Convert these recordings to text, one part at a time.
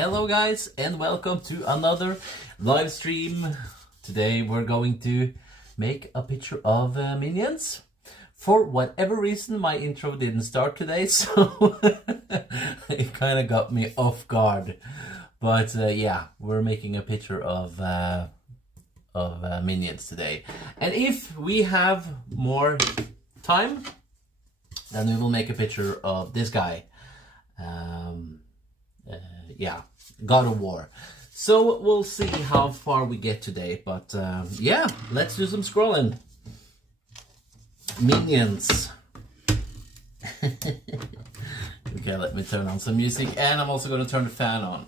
Hello guys and welcome to another live stream. Today we're going to make a picture of minions. For whatever reason my intro didn't start today, so it kind of got me off guard. But yeah, we're making a picture of minions today. And if we have more time, then we will make a picture of this guy. Yeah, God of War. So we'll see how far we get today, but yeah, let's do some scrolling. Minions. Okay, let me turn on some music, and I'm also going to turn the fan on.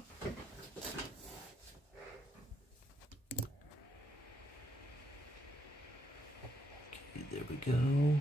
Okay, there we go.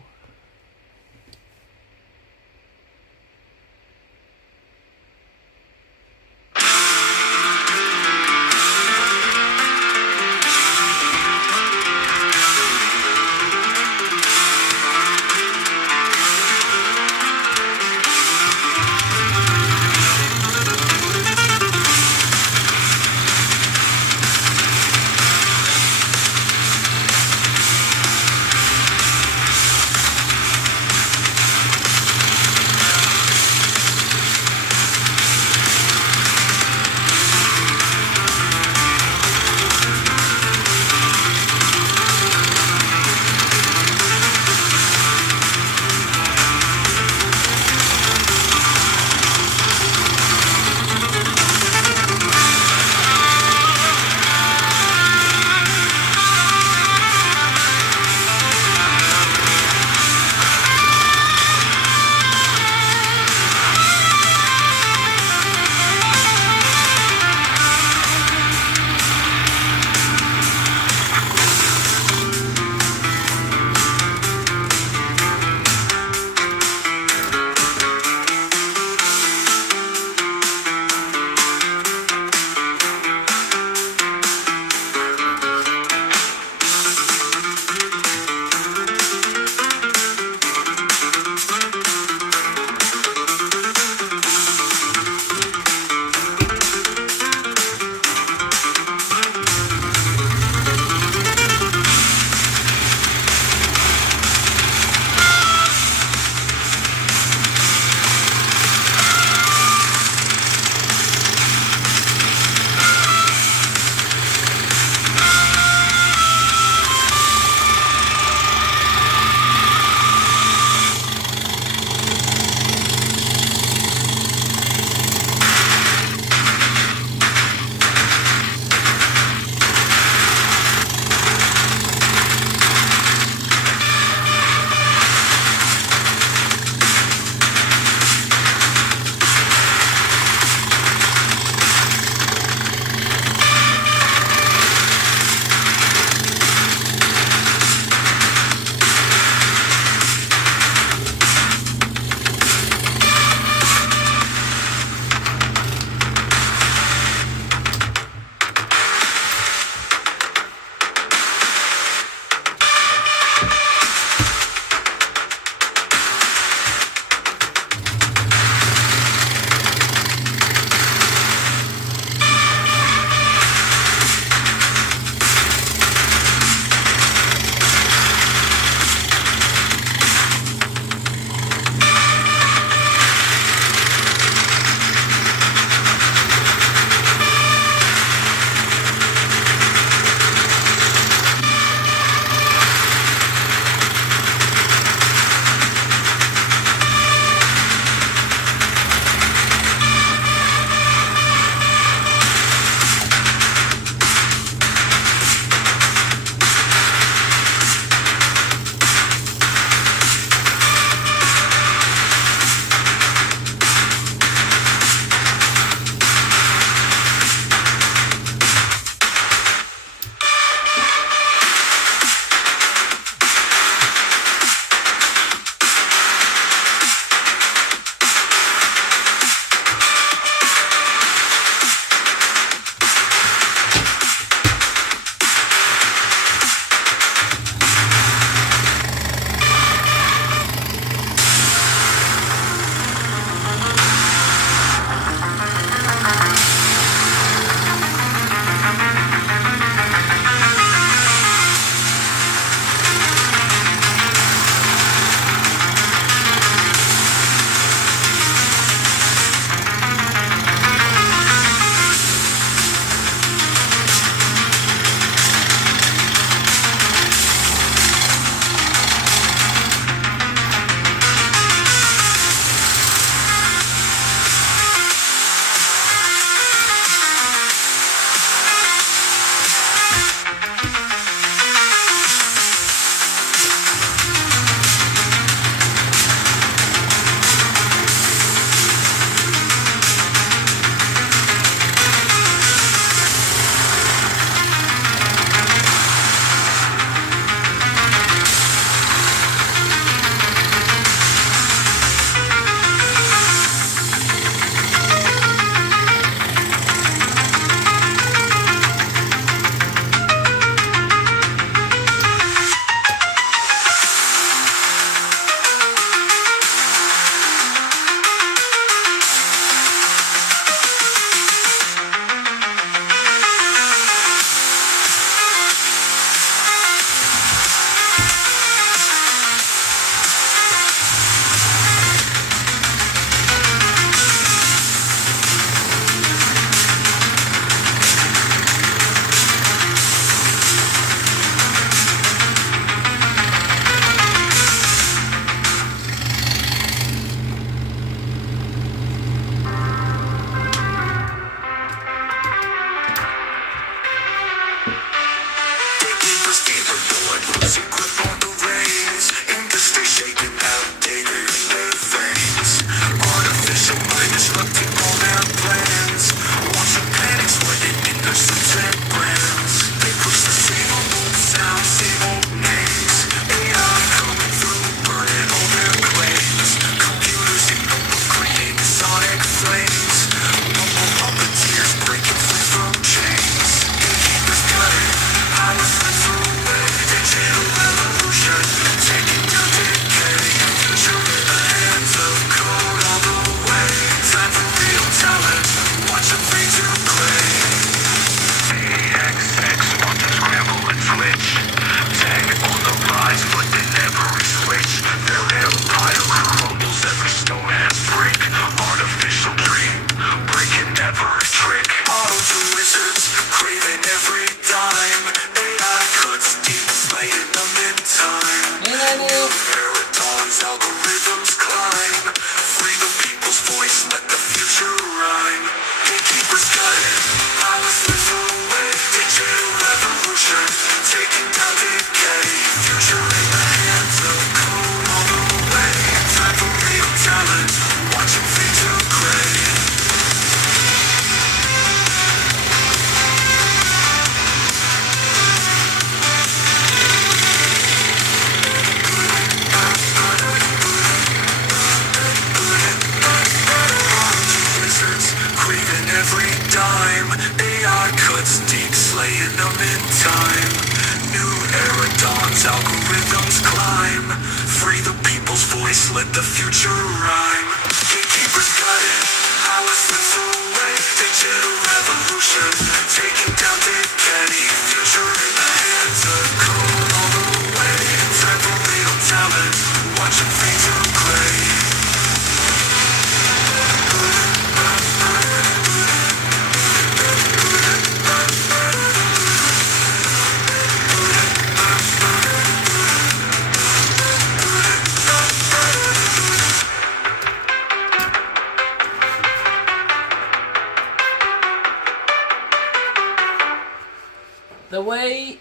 The way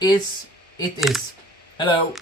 is it is. Hello.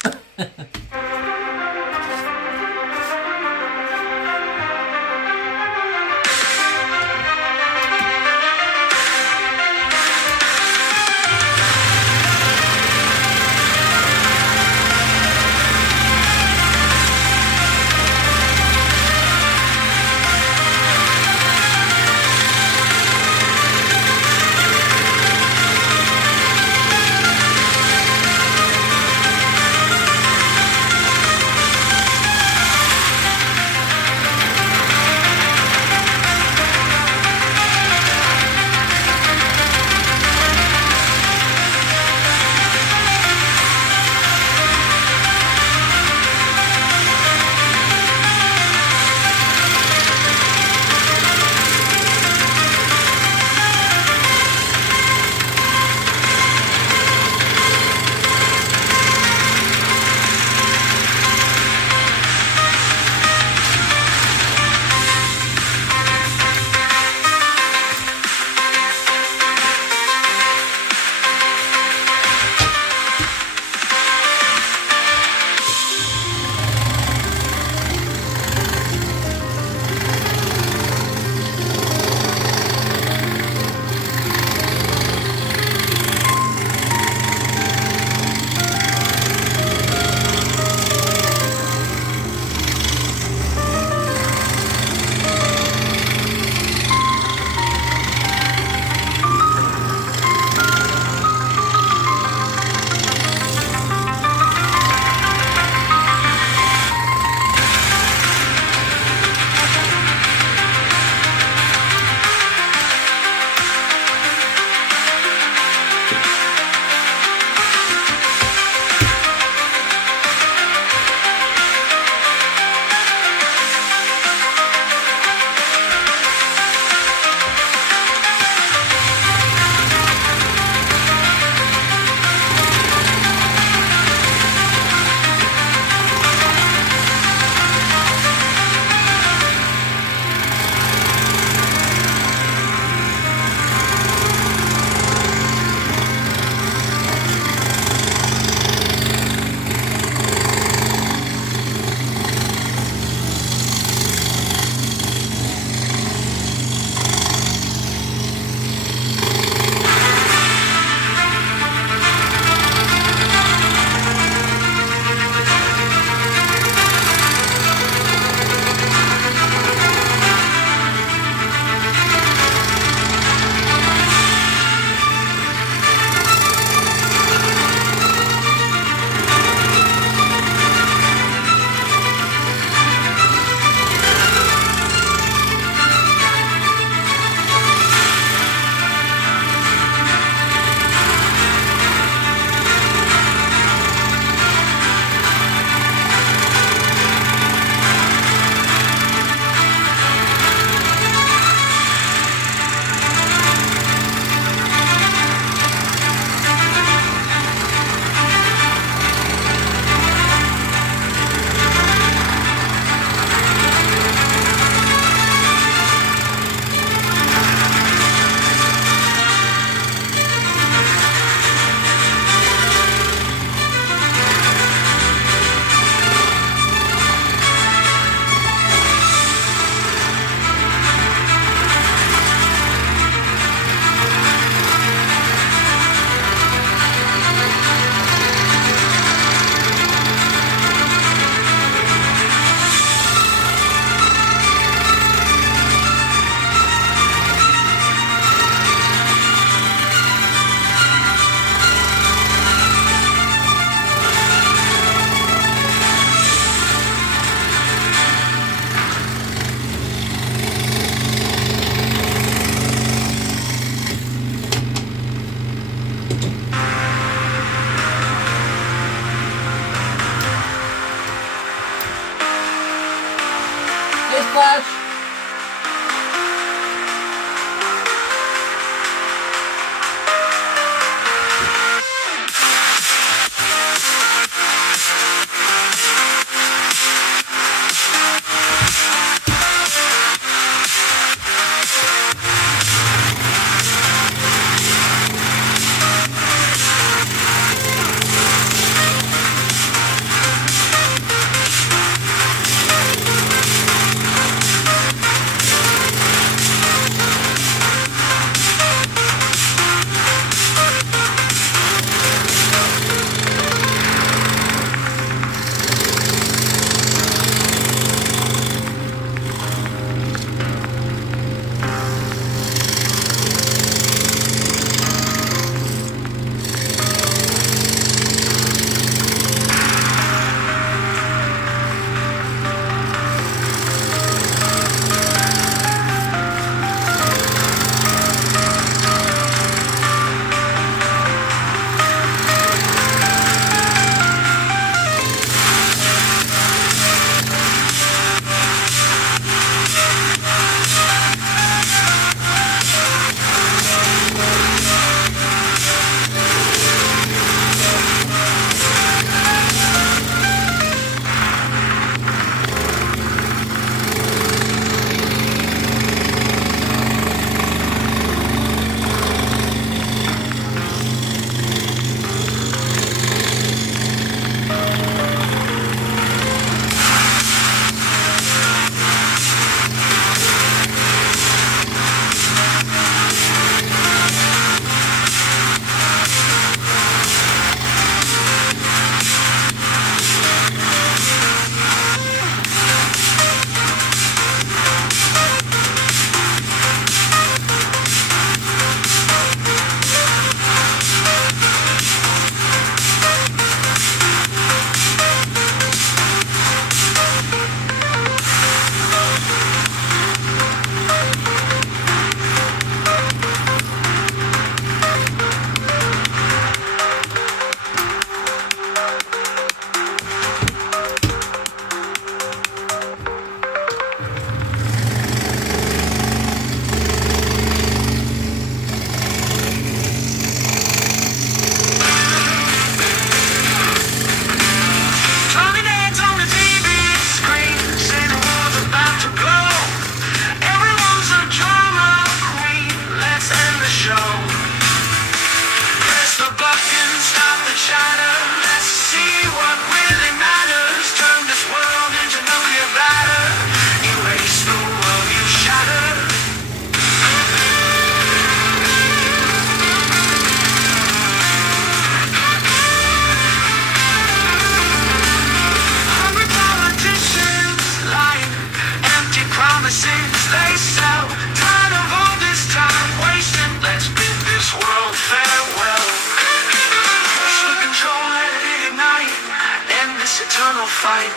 no fight.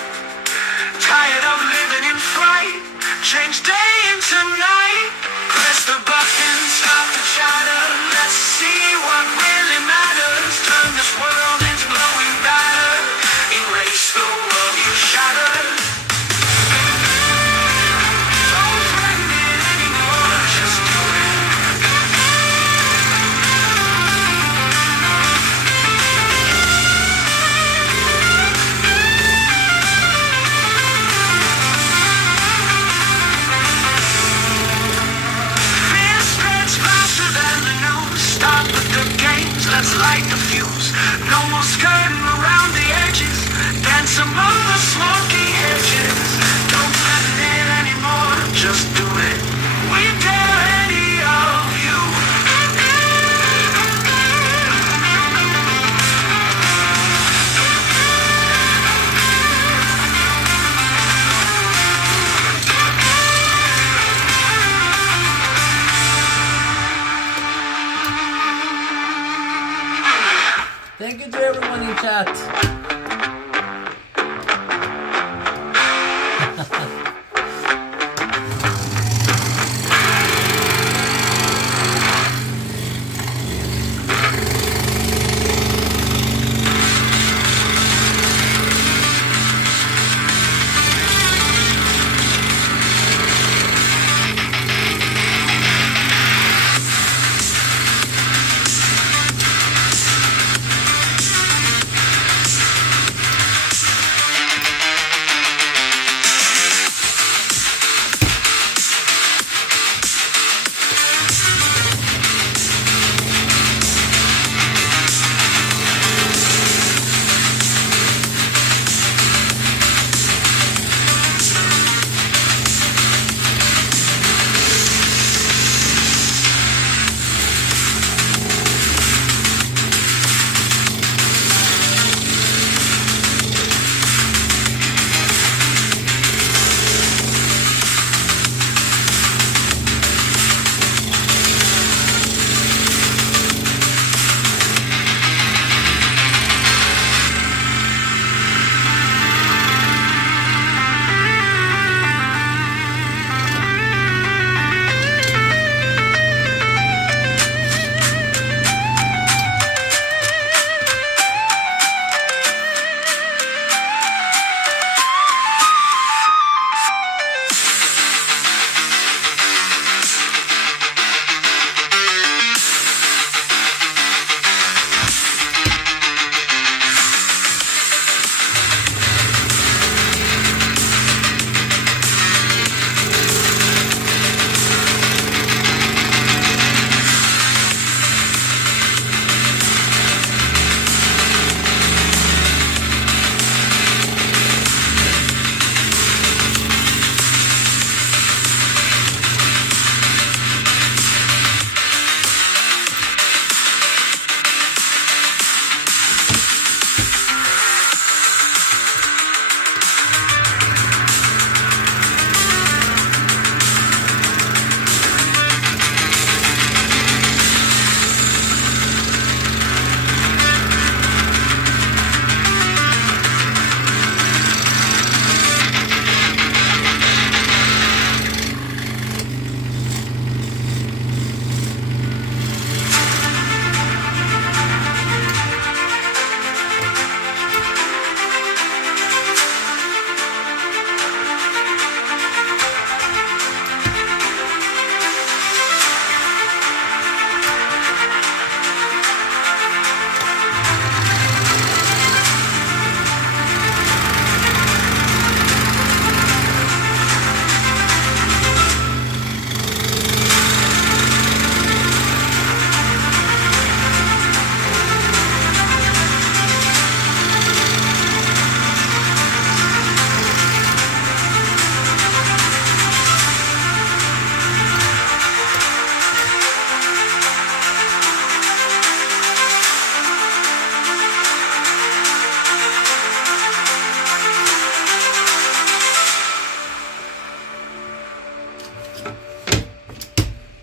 Tired of living in fright. Change day into night. Press the button, stop the chatter. Let's see what really matters. Turn this world into glowing batter. Erase the world you shattered. Don't threaten it anymore, just do it. Fear spreads faster than the news. Stop with the games, let's light the fuse. No more skirting around the edges. Dance among the smoky hedges. Don't threaten it anymore, just do it. We dare any of you. Thank you to everyone in chat.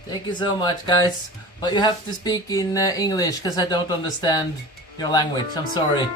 Thank you so much, guys. But you have to speak in English because I don't understand your language. I'm sorry.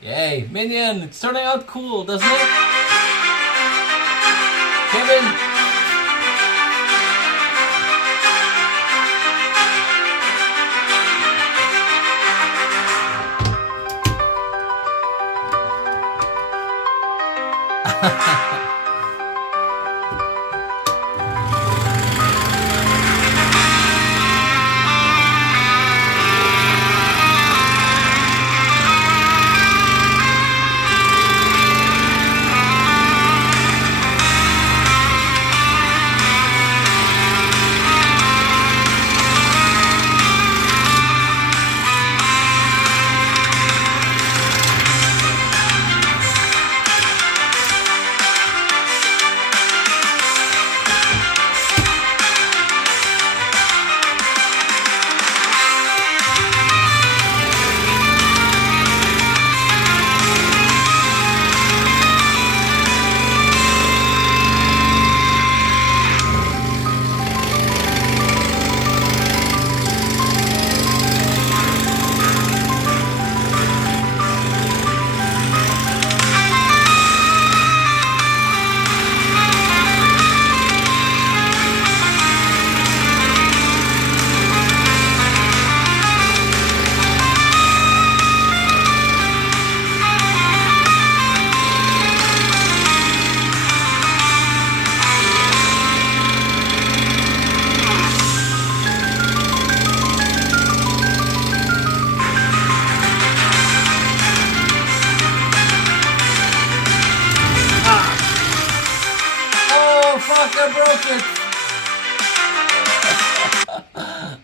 Yay, Minion! It's turning out cool, doesn't it? Kevin!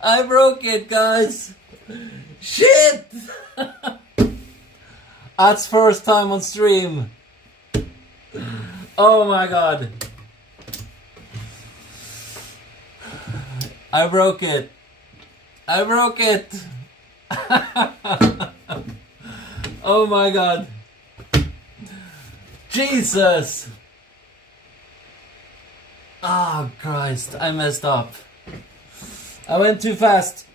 I broke it, guys. Shit! That's first time on stream. Oh my god. I broke it. I broke it. Oh my god. Jesus. Oh Christ, I messed up. I went too fast.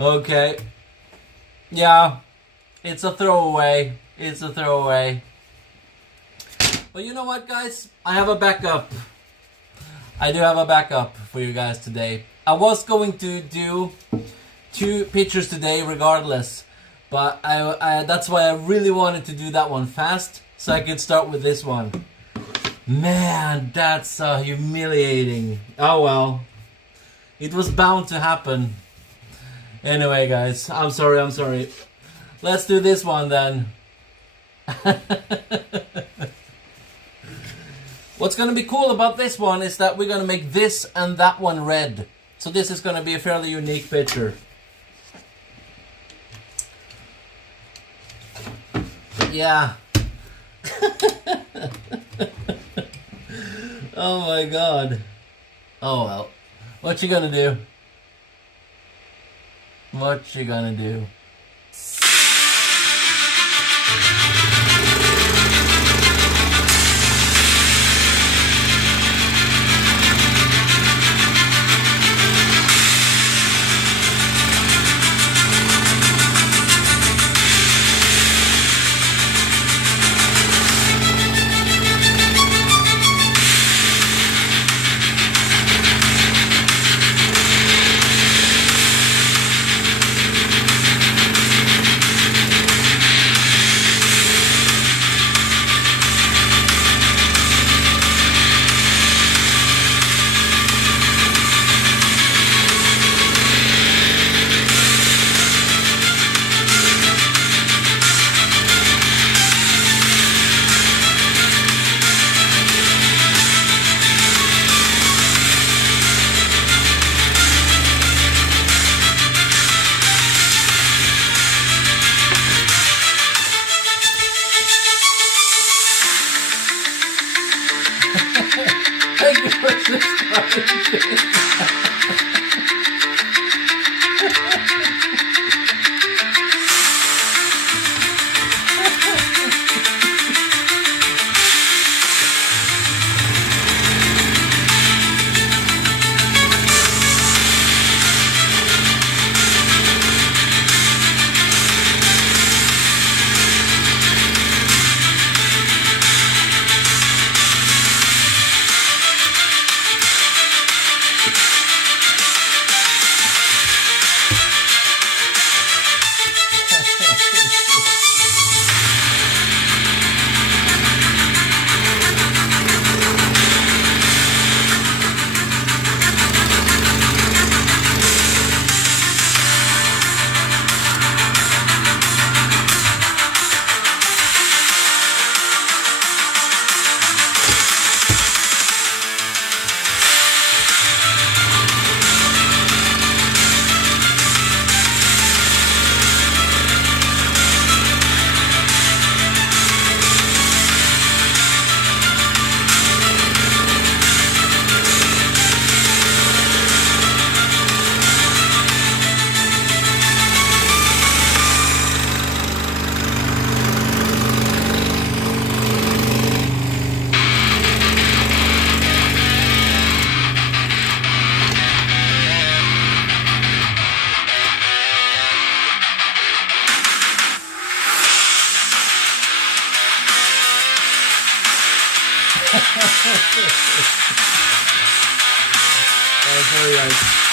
Okay. Yeah, it's a throwaway. It's a throwaway. But you know what, guys? I have a backup. I do have a backup for you guys today. I was going to do 2 pictures today regardless. But that's why I really wanted to do that one fast. So I could start with this one. Man, that's humiliating. Oh well. It was bound to happen. Anyway, guys, I'm sorry. Let's do this one then. What's gonna be cool about this one is that we're gonna make this and that one red. So this is gonna be a fairly unique picture. Yeah. Oh my god. Oh well. What you gonna do? What you gonna do? That's very nice.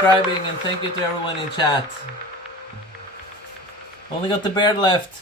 subscribing, and thank you to everyone in chat. Only got the beard left.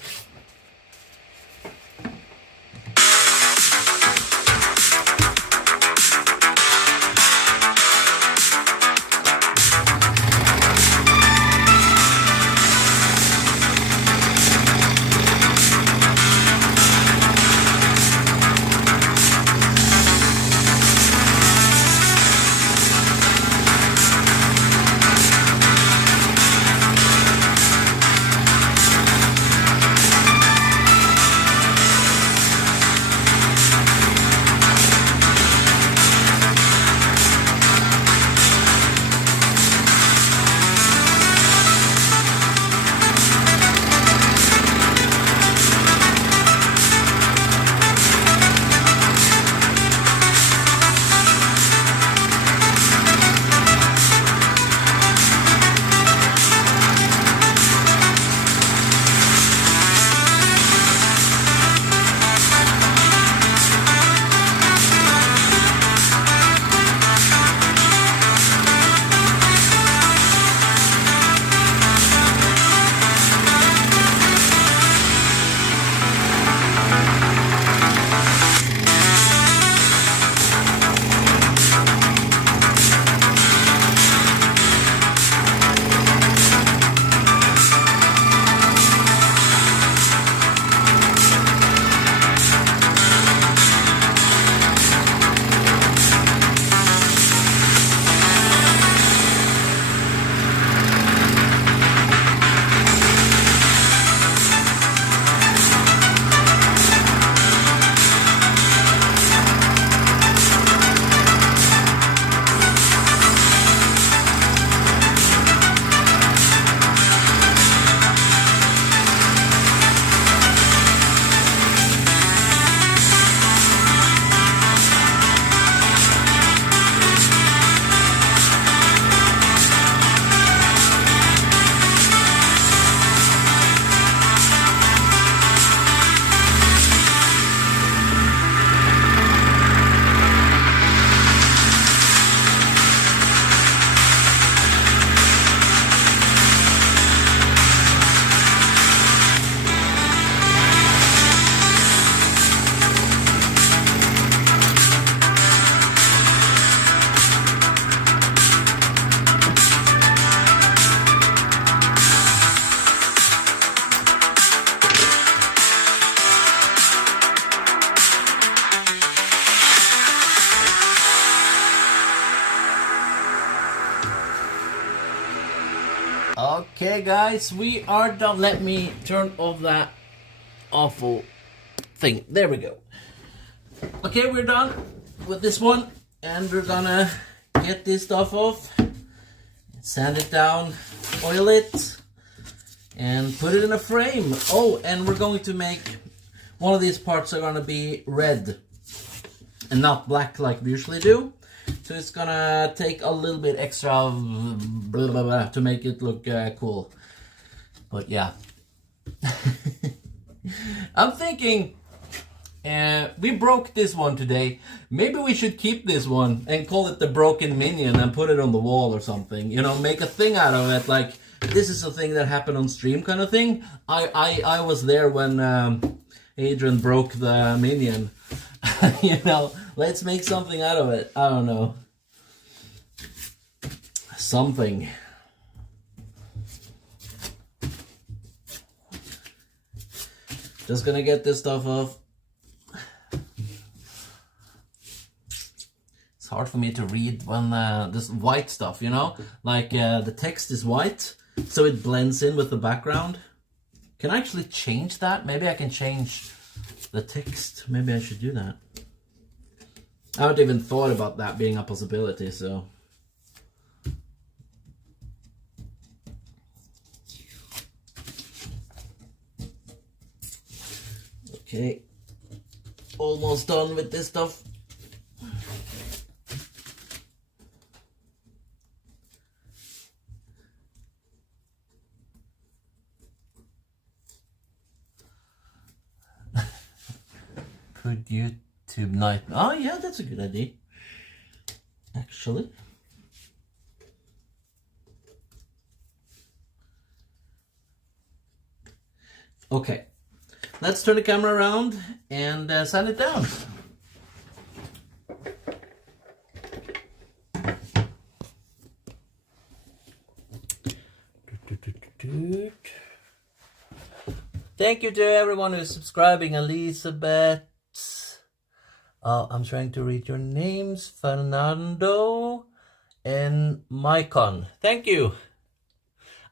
Okay guys, we are done. Let me turn off that awful thing. There we go. Okay, we're done with this one, and we're gonna get this stuff off, sand it down, oil it, and put it in a frame. Oh, and we're going to make one of these parts are gonna be red and not black like we usually do. So it's gonna take a little bit extra blah, blah, blah, to make it look cool. But yeah. I'm thinking we broke this one today. Maybe we should keep this one and call it the broken minion and put it on the wall or something. You know, make a thing out of it. Like, this is a thing that happened on stream kind of thing. I was there when Adrian broke the minion. You know, let's make something out of it. I don't know. Something. Just gonna get this stuff off. It's hard for me to read when this white stuff, you know? Like the text is white, so it blends in with the background. Can I actually change that? Maybe I can change the text. Maybe I should do that. I haven't even thought about that being a possibility, so. Okay, almost done with this stuff. Could YouTube night? Oh yeah, that's a good idea. Actually. Okay, let's turn the camera around and sand it down. Thank you to everyone who's subscribing. Elizabeth. I'm trying to read your names. Fernando and Micah. Thank you.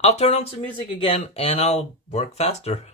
I'll turn on some music again and I'll work faster.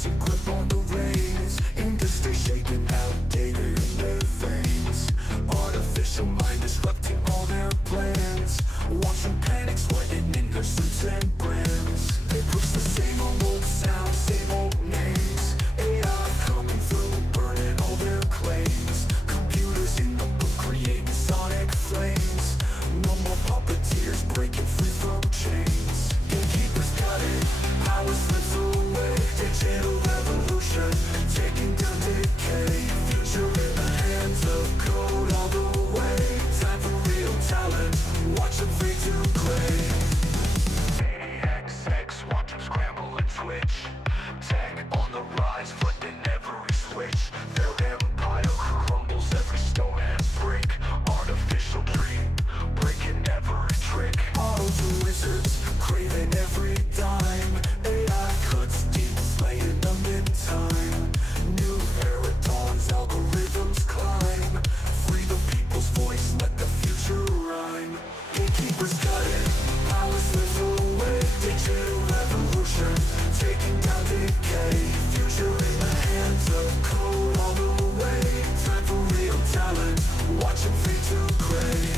losing grip on the reins. Industry shaping outdated in their veins. Artificial mind disrupting all their plans. Watch them panic, sweating in their suits and brands. They push the same old sound, same old names. AI coming through, burning all their claims. Computers in the book creating sonic flames. No more puppeteers breaking free from chains. Gatekeepers got it, power slips away. Digital revolution, taking down decay. Future in the hands of code all the way. Time for real talent, watch them fade to gray. AXX, watch them scramble and switch. Tech on the rise, flipping every switch. Their empire crumbles every stone and brick. Artificial dream, breaking every trick. Models and wizards, craving every dime. AI cuts deep, slaying them in time. New era dawns, algorithms climb. Free the people's voice, let the future rhyme. Gatekeepers cut it, power slips away. Digital revolution, taking down decay. Future in the hands of code all the way. Time for real talent, watch them fade to gray.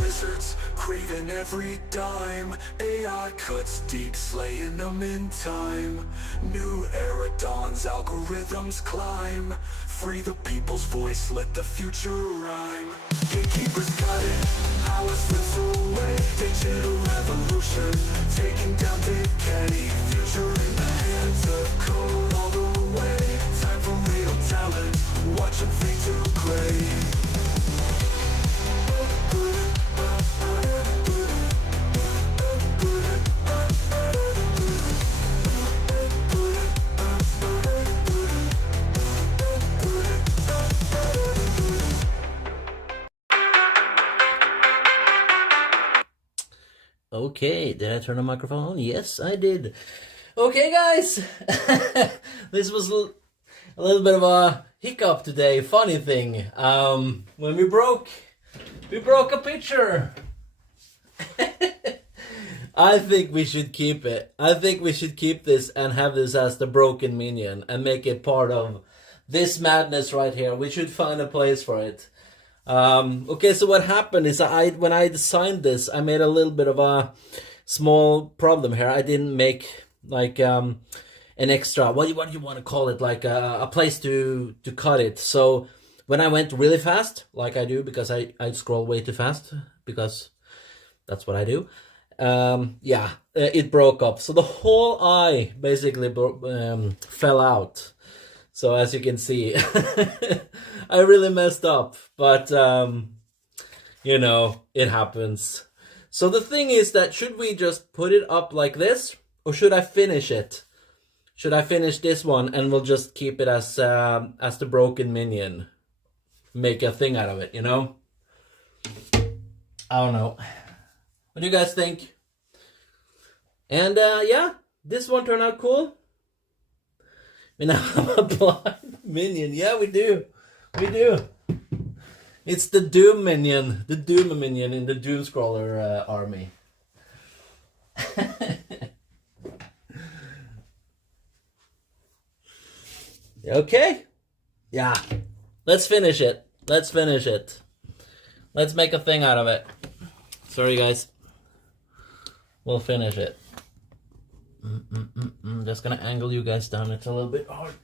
Wizards craving every dime. AI cuts deep, slaying them in time. New era dawns, algorithms climb. Free the people's voice, let the future rhyme. Gatekeepers got it, power slips away. Digital revolution, taking down decay. Future in the hands of code all the way. Time for real talent, watch them fade to gray. Okay, did I turn the microphone on? Yes, I did. Okay, guys, this was a little bit of a hiccup today. Funny thing, when we broke a picture. I think we should keep it. I think we should keep this and have this as the broken minion and make it part of this madness right here. We should find a place for it. Okay, so what happened is when I designed this, I made a little bit of a small problem here. I didn't make like an extra, what do you want to call it, like a place to cut it. So when I went really fast, like I do, because I scroll way too fast, because that's what I do, it broke up. So the whole eye basically fell out. So as you can see, I really messed up, but you know, it happens. So the thing is that, should we just put it up like this, or should I finish it? Should I finish this one and we'll just keep it as the broken minion? Make a thing out of it, you know? I don't know. What do you guys think? And yeah, this one turned out cool. We now have a blind minion. Yeah, we do. We do. It's the Doom minion. The Doom minion in the Doomscroller Army. Okay. Yeah. Let's finish it. Let's finish it. Let's make a thing out of it. Sorry, guys. We'll finish it. Just gonna angle you guys down. It's a little bit hard.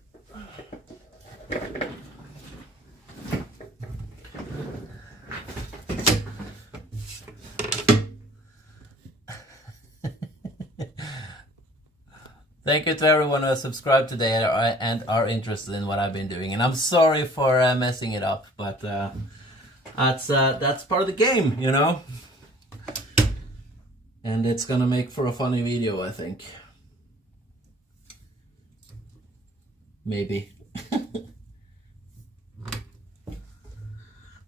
Thank you to everyone who has subscribed today and are interested in what I've been doing. And I'm sorry for messing it up, but that's part of the game, you know. And it's gonna make for a funny video, I think. Maybe.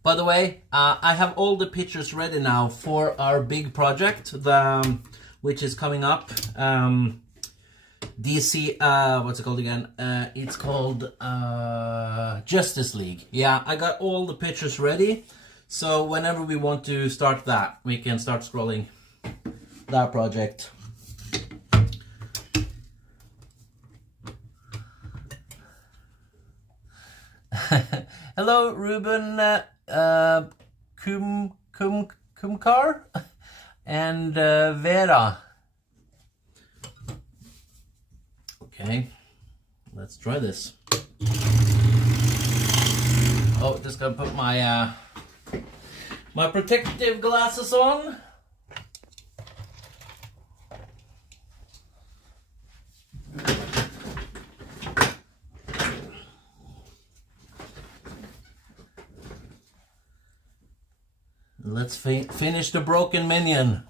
By the way, I have all the pictures ready now for our big project, which is coming up. DC, what's it called again? It's called Justice League. Yeah, I got all the pictures ready. So whenever we want to start that, we can start scrolling that project. Hello, Ruben Kumkar and Vera. Okay, let's try this. Oh, just gonna put my my protective glasses on. Let's finish the broken minion.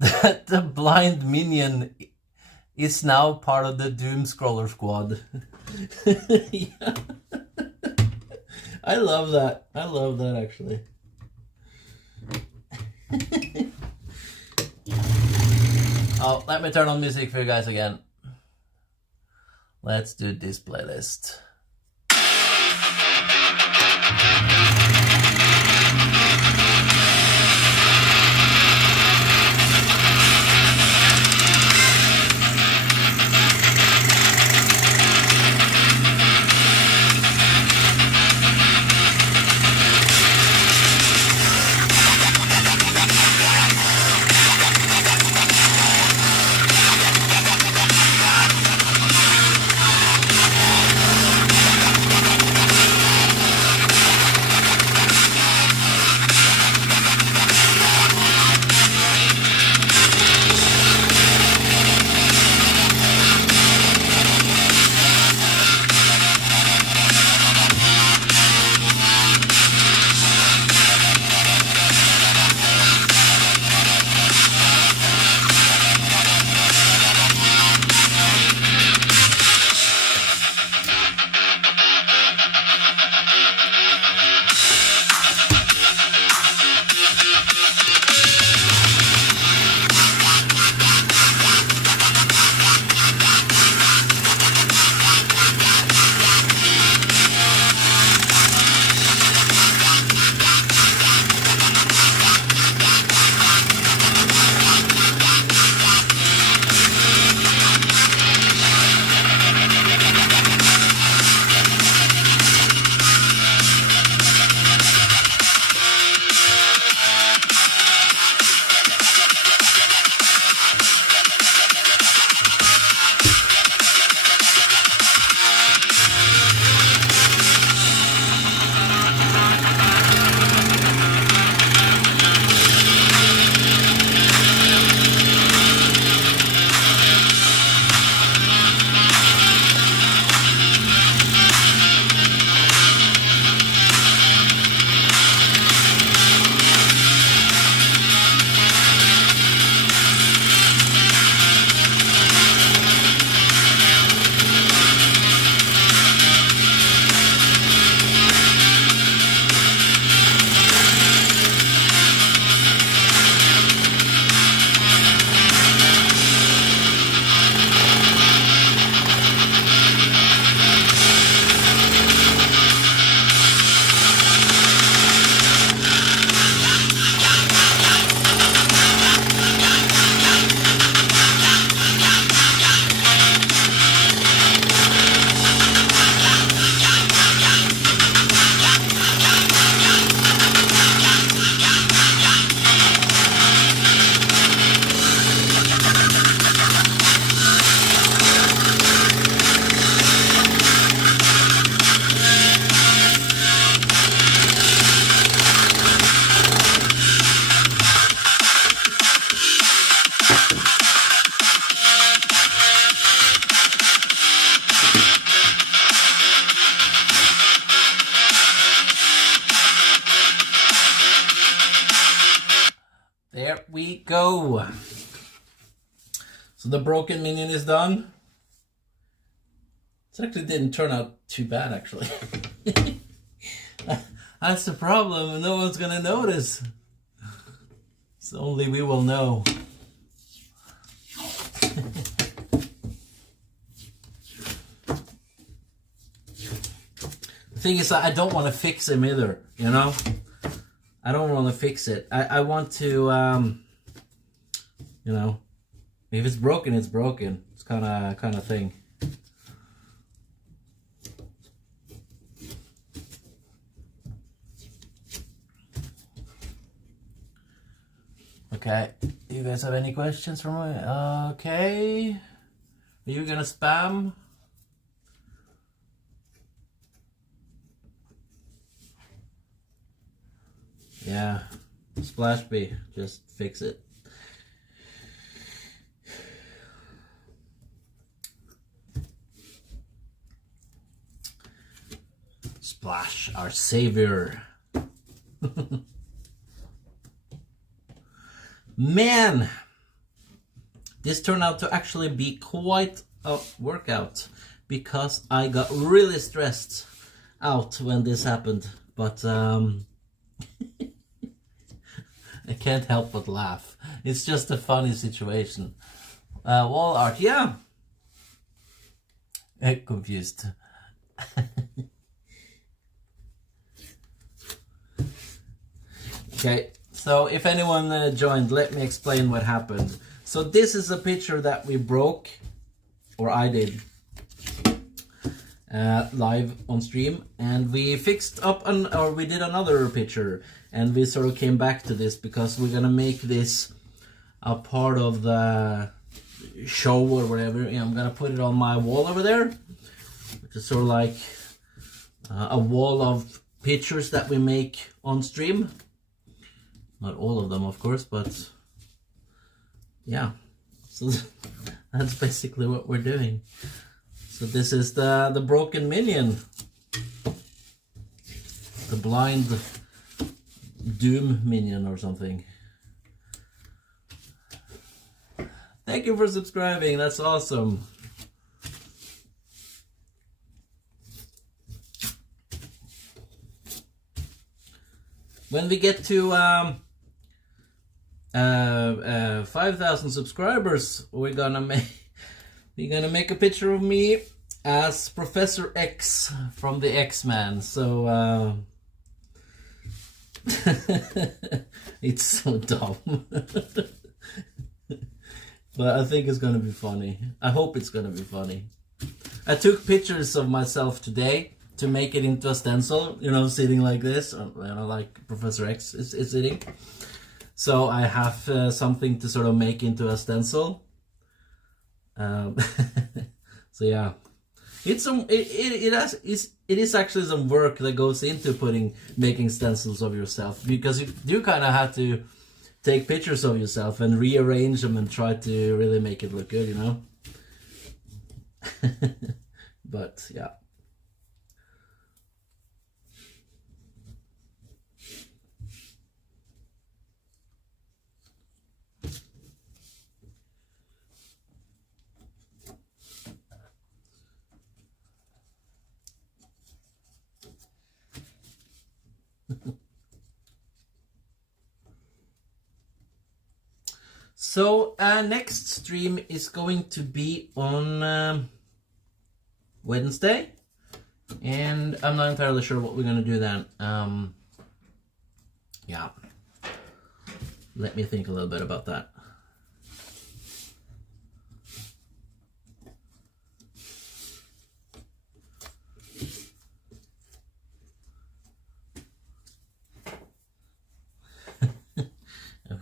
The blind minion is now part of the Doomscroller squad. Yeah. I love that. I love that actually. Oh, let me turn on music for you guys again. Let's do this playlist. There we go. So the broken minion is done. It actually didn't turn out too bad, actually. That's the problem. No one's gonna notice. So only we will know. thing is, I don't want to fix him either, you know? I don't want to fix it. I want to, you know, if it's broken, it's broken. It's kind of thing. Okay, do you guys have any questions for me? Okay. Are you gonna spam? Yeah, Splash B, just fix it. Splash, our savior. Man, this turned out to actually be quite a workout because I got really stressed out when this happened, but I can't help but laugh. It's just a funny situation. Wall art, yeah. Confused. Okay, so if anyone joined, let me explain what happened. So this is a picture that we broke, or I did, live on stream, and we fixed up or we did another picture, and we sort of came back to this because we're gonna make this a part of the show or whatever. And I'm gonna put it on my wall over there, which is sort of like a wall of pictures that we make on stream. Not all of them, of course, but yeah. So that's basically what we're doing. So this is the broken minion, the blind doom minion or something. Thank you for subscribing. That's awesome. When we get to 5,000 subscribers, we're gonna make a picture of me as Professor X from the X-Men. So it's so dumb. But I think it's gonna be funny. I hope it's gonna be funny. I took pictures of myself today to make it into a stencil, you know, sitting like this, or, you know, like Professor X is sitting. So I have something to sort of make into a stencil. So yeah, it's it is actually some work that goes into making stencils of yourself, because you do kind of have to take pictures of yourself and rearrange them and try to really make it look good, you know. But yeah. So next stream is going to be on Wednesday, and I'm not entirely sure what we're gonna do then. Yeah, let me think a little bit about that.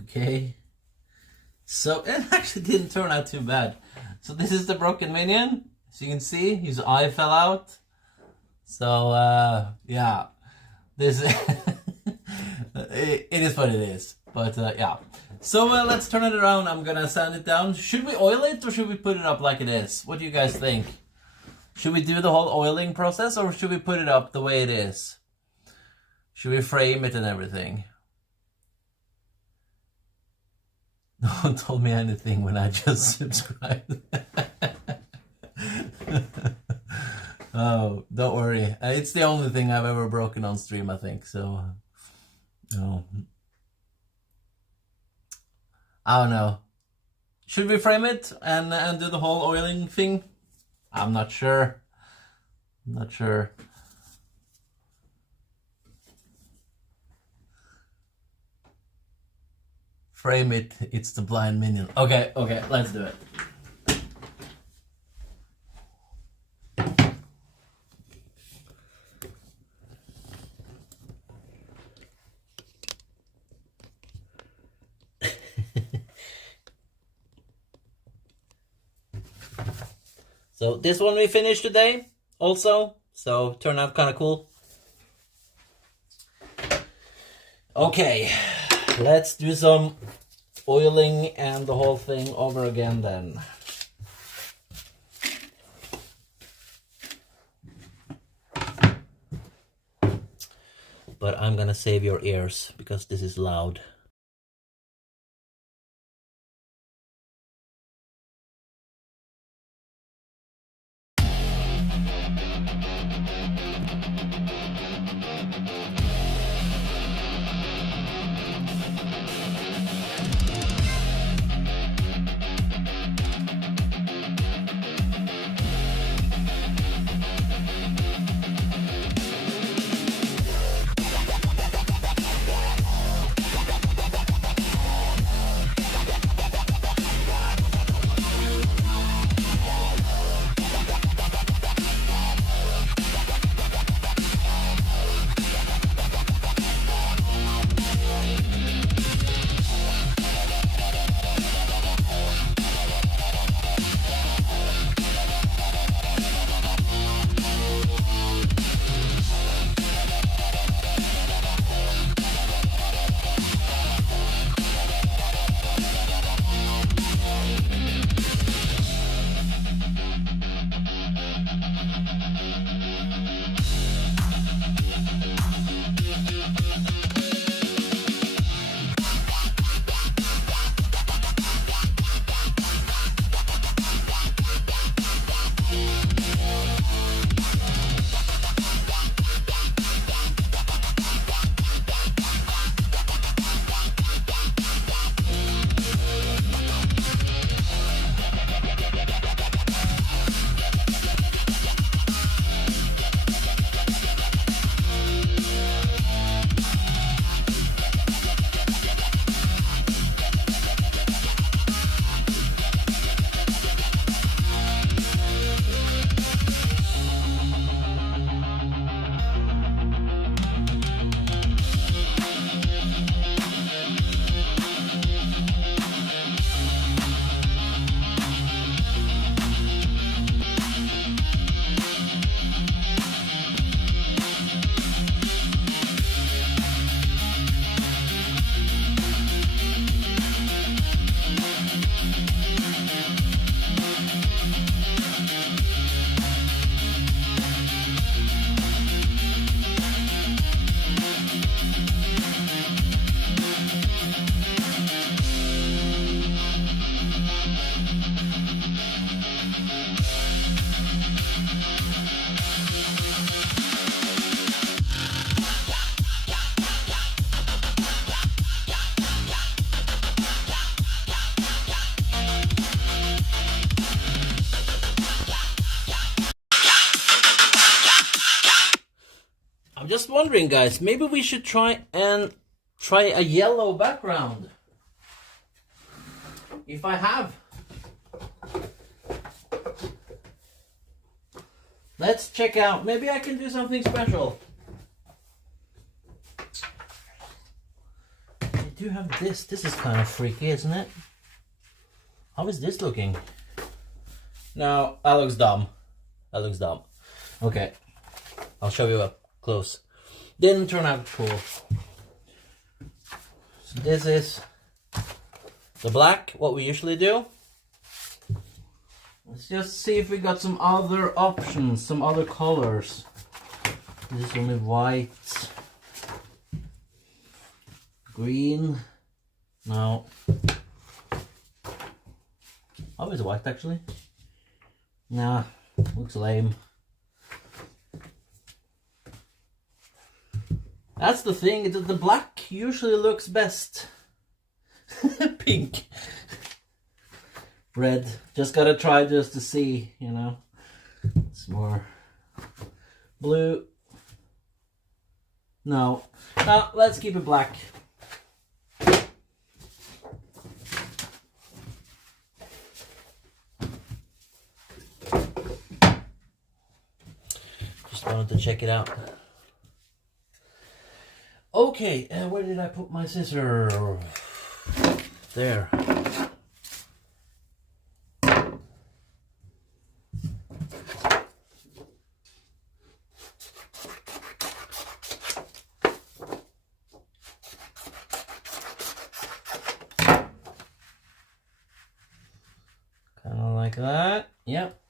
Okay. So it actually didn't turn out too bad. So this is the broken minion. As you can see, his eye fell out. So yeah, this it is what it is. But yeah. So let's turn it around. I'm gonna sand it down. Should we oil it or should we put it up like it is? What do you guys think? Should we do the whole oiling process or should we put it up the way it is? Should we frame it and everything? No one told me anything when I just subscribed. Oh, don't worry. It's the only thing I've ever broken on stream, I think. So, no. I don't know. Should we frame it and do the whole oiling thing? I'm not sure. I'm not sure. Frame it. It's the blind minion. Okay, let's do it. So this one we finished today also. So turned out kind of cool. Okay, let's do some oiling and the whole thing over again then. But I'm gonna save your ears because this is loud. I'm just wondering, guys, maybe we should try a yellow background. If I have. Let's check out. Maybe I can do something special. I do have this. This is kind of freaky, isn't it? How is this looking? No, that looks dumb. That looks dumb. Okay. I'll show you up close. Didn't turn out cool. So this is the black, what we usually do. Let's just see if we got some other options, some other colors. This is only white. Green. No. Oh, it's white actually. Nah, looks lame. That's the thing, the black usually looks best. Pink. Red. Just gotta try just to see, you know. It's more blue. No. No, let's keep it black. wanted to check it out. Okay, where did I put my scissor? There. Kind of like that. Yep.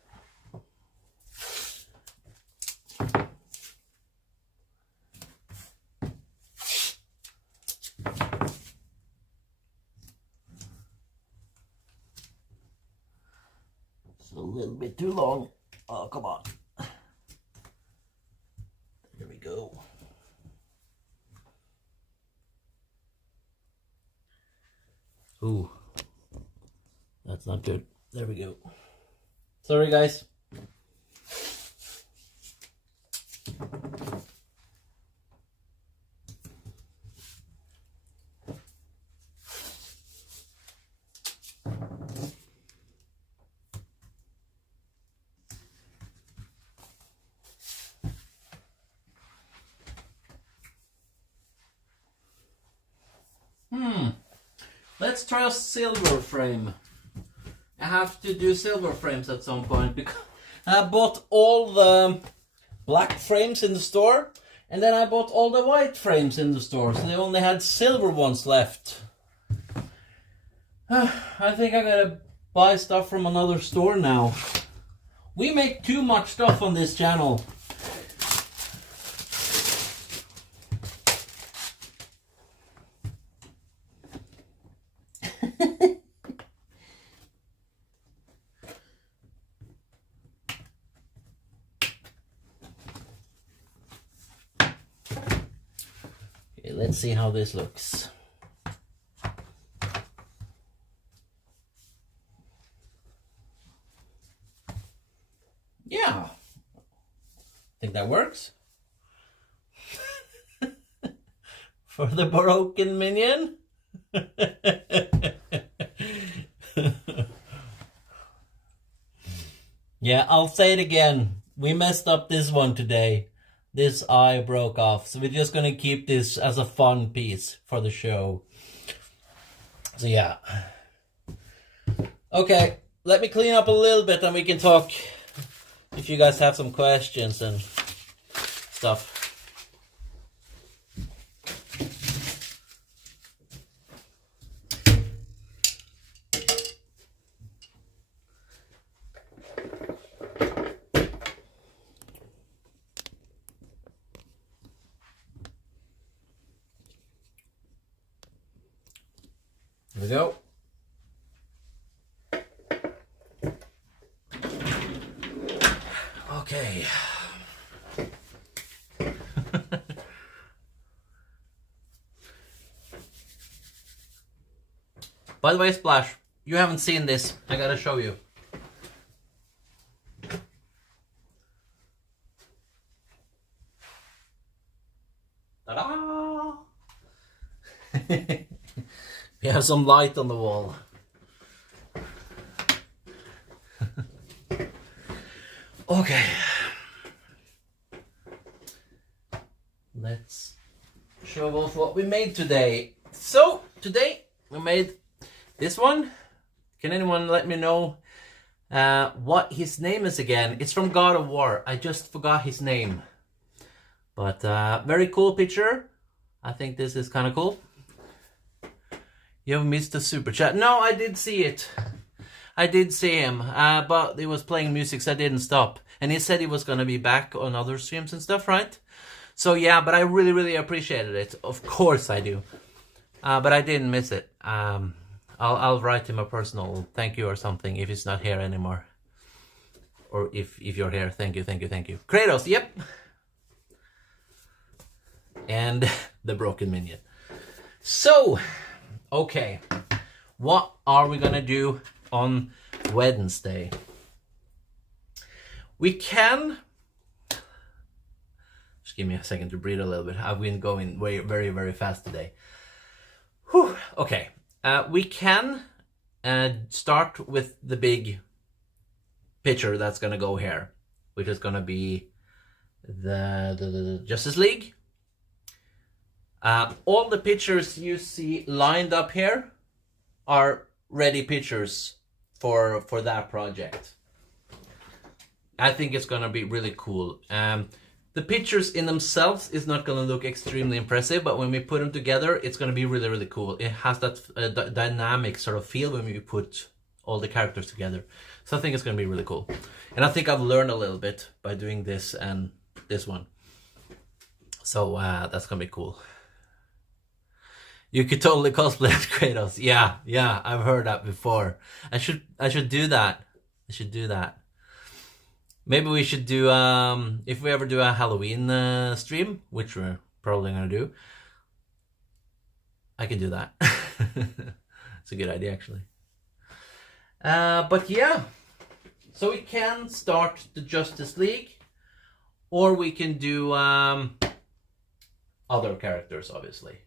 A little bit too long. Oh, come on. There we go. Ooh, that's not good. There we go. Sorry, guys. Let's try a silver frame. I have to do silver frames at some point because I bought all the black frames in the store and then I bought all the white frames in the store, so they only had silver ones left. I think I gotta buy stuff from another store now. We make too much stuff on this channel. Let's see how this looks. Yeah, I think that works. For the broken minion. Yeah, I'll say it again. We messed up this one today. This eye broke off, so we're just gonna keep this as a fun piece for the show. So yeah. Okay, let me clean up a little bit and we can talk if you guys have some questions and stuff. Here we go. Okay. By the way, Splash, you haven't seen this. I gotta show you. Ta-da! We have some light on the wall. Okay. Let's show off what we made today. So, today we made this one. Can anyone let me know what his name is again? It's from God of War. I just forgot his name. But very cool picture. I think this is kind of cool. You have missed the super chat. No, I did see it. I did see him, but he was playing music, so I didn't stop. And he said he was going to be back on other streams and stuff, right? So yeah, but I really, really appreciated it. Of course I do. But I didn't miss it. I'll write him a personal thank you or something if he's not here anymore. Or if you're here, thank you, thank you, thank you. Kratos, yep. And the broken minion. So, okay. What are we gonna do on Wednesday? We can... Just give me a second to breathe a little bit. I've been going very, very fast today. Whew. Okay. We can start with the big picture that's gonna go here, which is gonna be the Justice League. All the pictures you see lined up here are ready pictures for that project. I think it's gonna be really cool. The pictures in themselves is not gonna look extremely impressive, but when we put them together, it's gonna be really, really cool. It has that dynamic sort of feel when we put all the characters together. So I think it's gonna be really cool. And I think I've learned a little bit by doing this and this one. So that's gonna be cool. You could totally cosplay as Kratos. Yeah, I've heard that before. I should do that. I should do that. Maybe we should do, if we ever do a Halloween stream, which we're probably gonna do, I can do that. It's a good idea, actually. But yeah, so we can start the Justice League, or we can do other characters, obviously.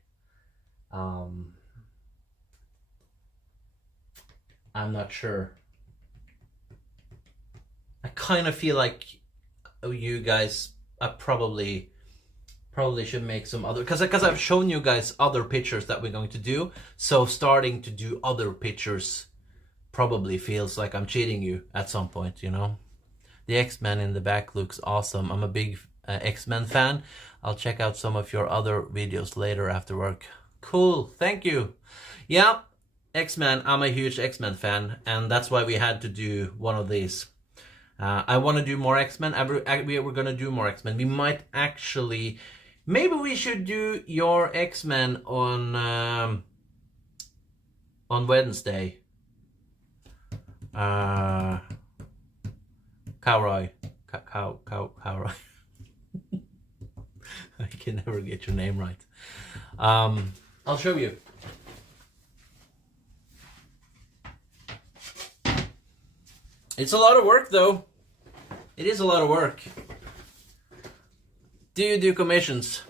I'm not sure. I kind of feel like you guys, I probably should make some other, because I've shown you guys other pictures that we're going to do. So starting to do other pictures probably feels like I'm cheating you at some point, you know. The X-Men in the back looks awesome. I'm a big X-Men fan. I'll check out some of your other videos later after work. Cool, thank you. Yeah, X-Men, I'm a huge X-Men fan, and that's why we had to do one of these. I want to do more X-Men. We're going to do more X-Men. We might actually, maybe we should do your X-Men on Wednesday. Cowroy. Cowroy. I can never get your name right. I'll show you. It's a lot of work, though. It is a lot of work. Do you do commissions?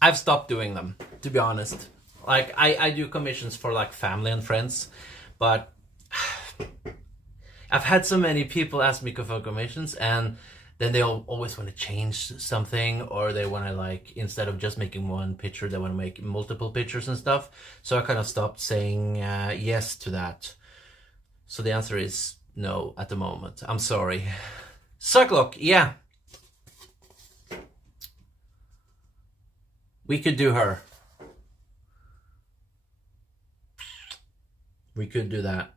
I've stopped doing them, to be honest. Like, I do commissions for, like, family and friends, but I've had so many people ask me for commissions, and then they always want to change something, or they want to, like, instead of just making one picture, they want to make multiple pictures and stuff. So I kind of stopped saying yes to that. So the answer is no at the moment. I'm sorry. Sucklock, yeah. We could do her. We could do that.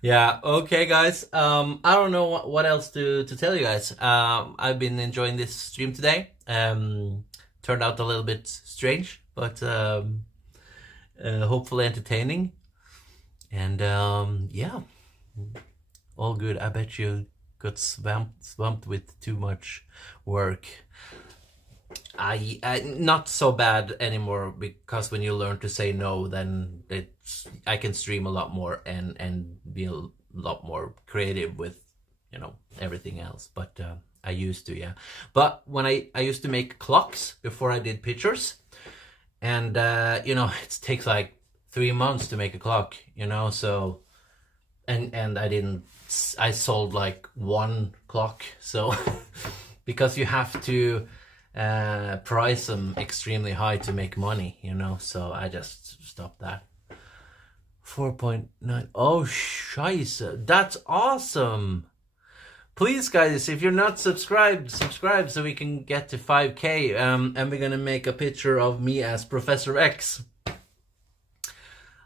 Yeah, okay guys. I don't know what else to tell you guys. I've been enjoying this stream today. Turned out a little bit strange, but hopefully entertaining. And yeah, all good. I bet you got swamped with too much work. I not so bad anymore, because when you learn to say no, then I can stream a lot more and be a lot more creative with, you know, everything else. But I used to, yeah. But when I used to make clocks before I did pictures, and you know, it takes like 3 months to make a clock, you know. So and I sold like one clock, so because you have to price them extremely high to make money, you know. So I just stopped that. 4.9. Oh scheisse, that's awesome. Please guys, if you're not subscribed, subscribe so we can get to 5k. And we're gonna make a picture of me as Professor X.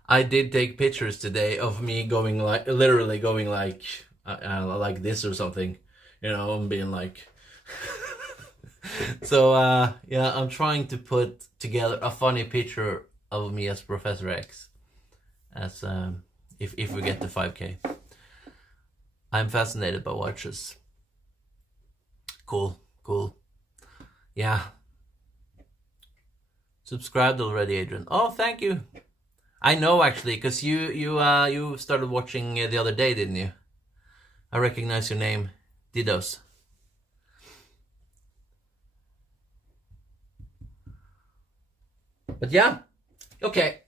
I did take pictures today of me going like, literally going like this or something, you know, and being like so yeah, I'm trying to put together a funny picture of me as Professor X, as if we get to 5k. I'm fascinated by watches. Cool. Yeah. Subscribed already, Adrian. Oh, thank you. I know actually, because you started watching the other day, didn't you? I recognize your name, Didos. But yeah, okay.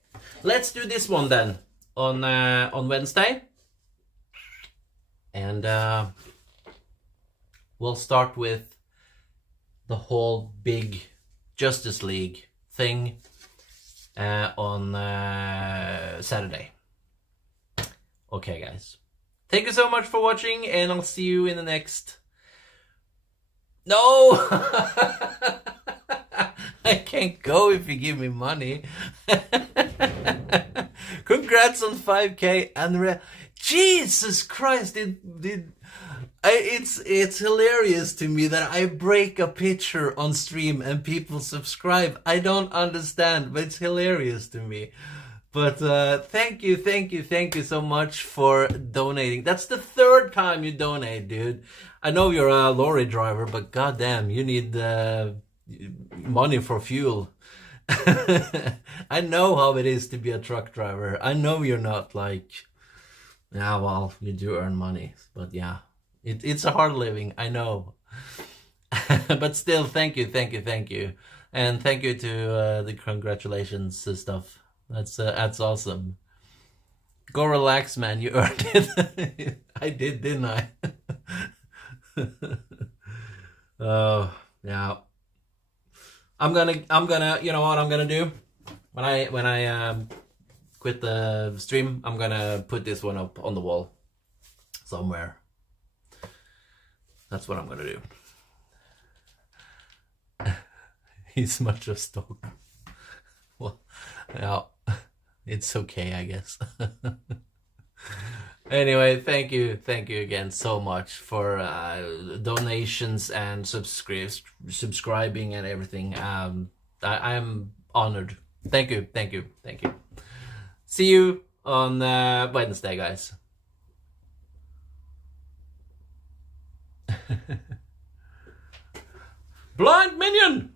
Let's do this one then. on Wednesday, and we'll start with the whole big Justice League thing on Saturday. Okay, guys. Thank you so much for watching, and I'll see you in the next... No! I can't go if you give me money. Congrats on 5K, and Jesus Christ! It's hilarious to me that I break a picture on stream and people subscribe. I don't understand, but it's hilarious to me. But thank you so much for donating. That's the third time you donate, dude. I know you're a lorry driver, but goddamn, you need money for fuel. I know how it is to be a truck driver. I know you're not like, yeah, well, you do earn money, but yeah, it's a hard living. I know, but still, thank you, and thank you to the congratulations and stuff. That's awesome. Go relax, man. You earned it. I did, didn't I? Oh, yeah. I'm gonna. You know what I'm gonna do when I quit the stream? I'm gonna put this one up on the wall somewhere. That's what I'm gonna do. He's much of stock. Well, yeah. It's okay, I guess. Anyway, thank you again so much for donations and subscribing and everything. I am honored. Thank you. See you on Wednesday, guys. Blind minion!